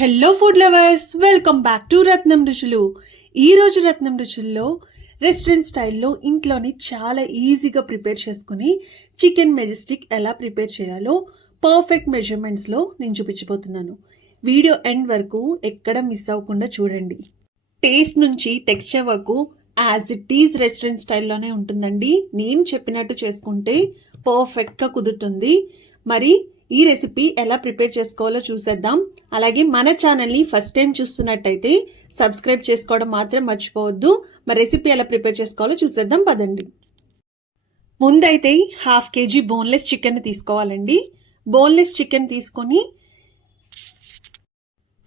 Hello food lovers, welcome back to Ratnam Ruchulu. ఈరోజు రత్నం రుచుల్లో restaurant స్టైల్లో ఇంట్లోనే చాలా ఈజీగా ప్రిపేర్ చేసుకుని చికెన్ మెజెస్టిక్ ఎలా ప్రిపేర్ చేయాలో పర్ఫెక్ట్ మెజర్మెంట్స్లో నేను చూపించబోతున్నాను. వీడియో ఎండ్ వరకు ఎక్కడ మిస్ అవ్వకుండా చూడండి. టేస్ట్ నుంచి టెక్స్చర్ వరకు యాజ్ ఇట్ ఈజ్ రెస్టారెంట్ స్టైల్లోనే ఉంటుందండి. నేను చెప్పినట్టు చేసుకుంటే పర్ఫెక్ట్గా కుదురుతుంది. మరి ఈ రెసిపీ ఎలా ప్రిపేర్ చేసుకోవాలో చూసేద్దాం. అలాగే మన ఛానల్ని ఫస్ట్ టైం చూస్తున్నట్టయితే సబ్స్క్రైబ్ చేసుకోవడం మాత్రం మర్చిపోవద్దు. మరి రెసిపీ ఎలా ప్రిపేర్ చేసుకోవాలో చూసేద్దాం పదండి. ముందైతే 1/2 kg బోన్లెస్ చికెన్ తీసుకోవాలండి. బోన్లెస్ చికెన్ తీసుకొని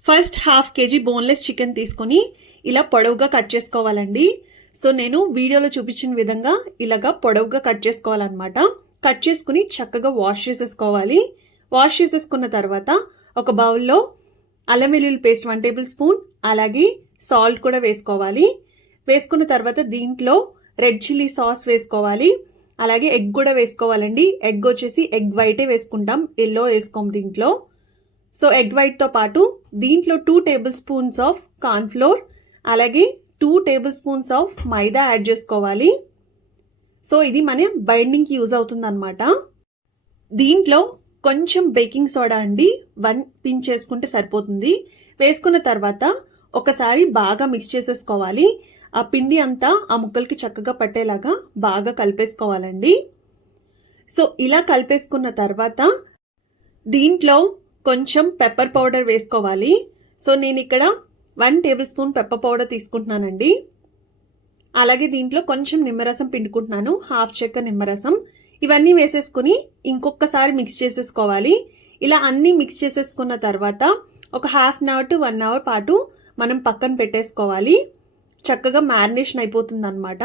ఫస్ట్ 1/2 kg బోన్లెస్ చికెన్ తీసుకొని ఇలా పొడవుగా కట్ చేసుకోవాలండి. సో నేను వీడియోలో చూపించిన విధంగా ఇలాగా పొడవుగా కట్ చేసుకోవాలన్నమాట. కట్ చేసుకుని చక్కగా వాష్ చేసేసుకోవాలి. వాష్ చేసేసుకున్న తర్వాత ఒక బౌల్లో అల్లం వెల్లుల్లి పేస్ట్ 1 టేబుల్ స్పూన్, అలాగే సాల్ట్ కూడా వేసుకోవాలి. వేసుకున్న తర్వాత దీంట్లో రెడ్ చిల్లీ సాస్ వేసుకోవాలి. అలాగే ఎగ్ కూడా వేసుకోవాలండి. ఎగ్ వచ్చేసి ఎగ్ వైటే వేసుకుంటాం, ఎల్లో వేసుకోం దీంట్లో. సో ఎగ్ వైట్తో పాటు దీంట్లో 2 టేబుల్ స్పూన్స్ ఆఫ్ కార్న్ఫ్లోర్, అలాగే 2 table spoons of maida add చేసుకోవాలి. సో ఇది మన బైండింగ్కి యూజ్ అవుతుంది అనమాట. దీంట్లో కొంచెం బేకింగ్ సోడా అండి, 1 పించ్ వేసుకుంటే సరిపోతుంది. వేసుకున్న తర్వాత ఒకసారి బాగా మిక్స్ చేసేసుకోవాలి. ఆ పిండి అంతా ఆ ముక్కలకి చక్కగా పట్టేలాగా బాగా కలిపేసుకోవాలండి. సో ఇలా కలిపేసుకున్న తర్వాత దీంట్లో కొంచెం పెప్పర్ పౌడర్ వేసుకోవాలి. సో నేను ఇక్కడ 1 టేబుల్ స్పూన్ పెప్పర్ పౌడర్ తీసుకుంటున్నానండి. అలాగే దీంట్లో కొంచెం నిమ్మరసం పిండుకుంటున్నాను, 1/2 చెక్క నిమ్మరసం. ఇవన్నీ వేసేసుకుని ఇంకొకసారి మిక్స్ చేసేసుకోవాలి. ఇలా అన్నీ మిక్స్ చేసేసుకున్న తర్వాత ఒక 1/2 అవర్ టు 1 అవర్ పాటు మనం పక్కన పెట్టేసుకోవాలి. చక్కగా మ్యారినేషన్ అయిపోతుంది అనమాట.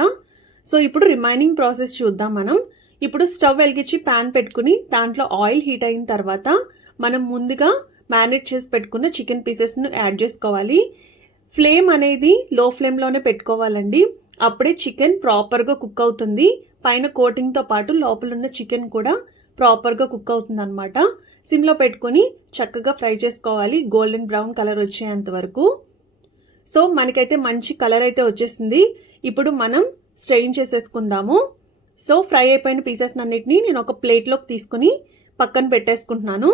సో ఇప్పుడు రిమైనింగ్ ప్రాసెస్ చూద్దాం మనం. ఇప్పుడు స్టవ్ వెలిగించి ప్యాన్ పెట్టుకుని దాంట్లో ఆయిల్ హీట్ అయిన తర్వాత మనం ముందుగా మ్యారినేట్ చేసి పెట్టుకున్న చికెన్ పీసెస్ను యాడ్ చేసుకోవాలి. ఫ్లేమ్ అనేది లో ఫ్లేమ్లోనే పెట్టుకోవాలండి. అప్పుడే చికెన్ ప్రాపర్గా కుక్ అవుతుంది. పైన కోటింగ్తో పాటు లోపల ఉన్న చికెన్ కూడా ప్రాపర్గా కుక్ అవుతుంది అనమాట. సిమ్లో పెట్టుకొని చక్కగా ఫ్రై చేసుకోవాలి, గోల్డెన్ బ్రౌన్ కలర్ వచ్చేంత వరకు. సో మనకైతే మంచి కలర్ అయితే వచ్చేసింది. ఇప్పుడు మనం స్ట్రెయిన్ చేసేసుకుందాము. సో ఫ్రై అయిపోయిన పీసెస్ అన్నిటినీ నేను ఒక ప్లేట్లోకి తీసుకుని పక్కన పెట్టేసుకుంటున్నాను.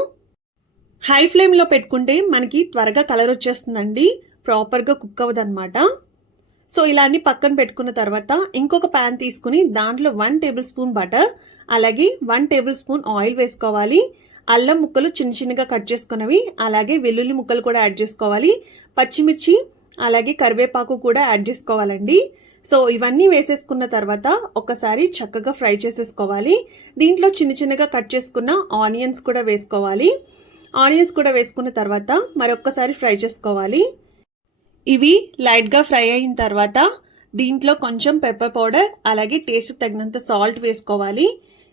హై ఫ్లేమ్లో పెట్టుకుంటే మనకి త్వరగా కలర్ వచ్చేస్తుందండి, ప్రాపర్గా కుక్ అవ్వదన్నమాట. సో ఇలా అన్ని పక్కన పెట్టుకున్న తర్వాత ఇంకొక ప్యాన్ తీసుకుని దాంట్లో 1 టేబుల్ స్పూన్ బటర్, అలాగే 1 టేబుల్ స్పూన్ ఆయిల్ వేసుకోవాలి. అల్లం ముక్కలు చిన్న చిన్నగా కట్ చేసుకున్నవి, అలాగే వెల్లుల్లి ముక్కలు కూడా యాడ్ చేసుకోవాలి. పచ్చిమిర్చి అలాగే కరివేపాకు కూడా యాడ్ చేసుకోవాలండి. సో ఇవన్నీ వేసేసుకున్న తర్వాత ఒకసారి చక్కగా ఫ్రై చేసేసుకోవాలి. దీంట్లో చిన్న చిన్నగా కట్ చేసుకున్న ఆనియన్స్ కూడా వేసుకోవాలి. ఆనియన్స్ కూడా వేసుకున్న తర్వాత మరొక్కసారి ఫ్రై చేసుకోవాలి. ఇవి లైట్గా ఫ్రై అయిన తర్వాత దీంట్లో కొంచెం పెప్పర్ పౌడర్, అలాగే టేస్ట్ తగినంత సాల్ట్ వేసుకోవాలి.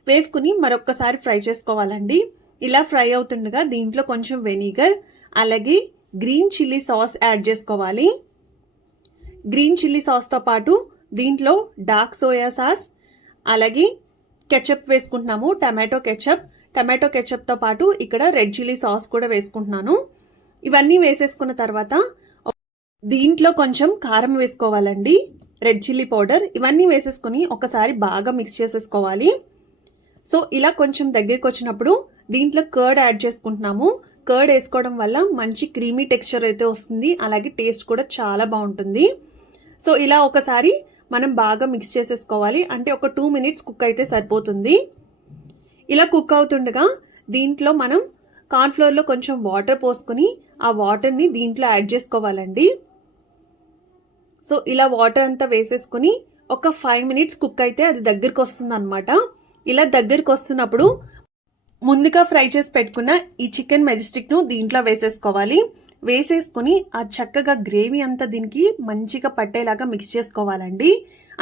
వేసుకుని మరొక్కసారి ఫ్రై చేసుకోవాలండి. ఇలా ఫ్రై అవుతుండగా దీంట్లో కొంచెం వెనిగర్, అలాగే గ్రీన్ చిల్లీ సాస్ యాడ్ చేసుకోవాలి. గ్రీన్ చిల్లీ సాస్తో పాటు దీంట్లో డార్క్ సోయా సాస్, అలాగే కెచప్ వేసుకుంటున్నాము, టమాటో కెచప్తో పాటు ఇక్కడ రెడ్ చిల్లీ సాస్ కూడా వేసుకుంటున్నాను. ఇవన్నీ వేసేసుకున్న తర్వాత దీంట్లో కొంచెం కారం వేసుకోవాలండి, రెడ్ చిల్లీ పౌడర్. ఇవన్నీ వేసేసుకొని ఒకసారి బాగా మిక్స్ చేసేసుకోవాలి. సో ఇలా కొంచెం దగ్గరికి వచ్చినప్పుడు దీంట్లో కర్డ్ యాడ్ చేసుకుంటున్నాము. కర్డ్ వేసుకోవడం వల్ల మంచి క్రీమీ టెక్స్చర్ అయితే వస్తుంది, అలాగే టేస్ట్ కూడా చాలా బాగుంటుంది. సో ఇలా ఒకసారి మనం బాగా మిక్స్ చేసేసుకోవాలి. అంటే ఒక 2 మినిట్స్ కుక్ అయితే సరిపోతుంది. ఇలా కుక్ అవుతుండగా దీంట్లో మనం కార్న్ఫ్లోర్లో కొంచెం వాటర్ పోసుకొని ఆ వాటర్ని దీంట్లో యాడ్ చేసుకోవాలండి. సో ఇలా వాటర్ అంతా వేసేసుకుని ఒక 5 మినిట్స్ కుక్ అయితే అది దగ్గరికి వస్తుంది అనమాట. ఇలా దగ్గరికి వస్తున్నప్పుడు ముందుగా ఫ్రై చేసి పెట్టుకున్న ఈ చికెన్ మెజెస్టిక్ను దీంట్లో వేసేసుకోవాలి. వేసేసుకుని ఆ చక్కగా గ్రేవీ అంతా దీనికి మంచిగా పట్టేలాగా మిక్స్ చేసుకోవాలండి.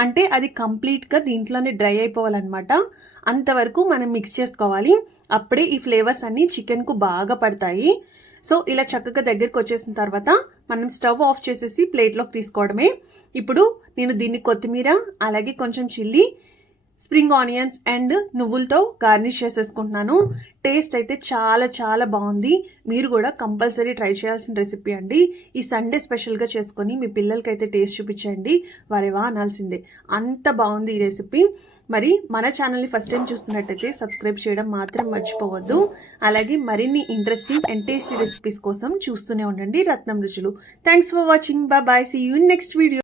అంటే అది కంప్లీట్గా దీంట్లోనే డ్రై అయిపోవాలన్నమాట. అంతవరకు మనం మిక్స్ చేసుకోవాలి. అప్పుడే ఈ ఫ్లేవర్స్ అన్నీ చికెన్కు బాగా పడతాయి. సో ఇలా చక్కగా దగ్గరికి వచ్చేసిన తర్వాత మనం స్టవ్ ఆఫ్ చేసేసి ప్లేట్లోకి తీసుకోవడమే. ఇప్పుడు నేను దీన్ని కొత్తిమీర, అలాగే కొంచెం చిల్లీ స్ప్రింగ్ ఆనియన్స్ అండ్ నువ్వులతో గార్నిష్ చేసేసుకుంటున్నాను. టేస్ట్ అయితే చాలా చాలా బాగుంది. మీరు కూడా కంపల్సరీ ట్రై చేయాల్సిన రెసిపీ అండి. ఈ సండే స్పెషల్గా చేసుకొని మీ పిల్లలకైతే టేస్ట్ చూపించండి, వారేవా అనాల్సిందే, అంత బాగుంది ఈ రెసిపీ. మరి మన ఛానల్ని ఫస్ట్ టైం చూస్తున్నట్టయితే సబ్స్క్రైబ్ చేయడం మాత్రం మర్చిపోవద్దు. అలాగే మరిన్ని ఇంట్రెస్టింగ్ అండ్ టేస్టీ రెసిపీస్ కోసం చూస్తూనే ఉండండి రత్నం రుచులు. Thanks for watching. Bye. See you in next video.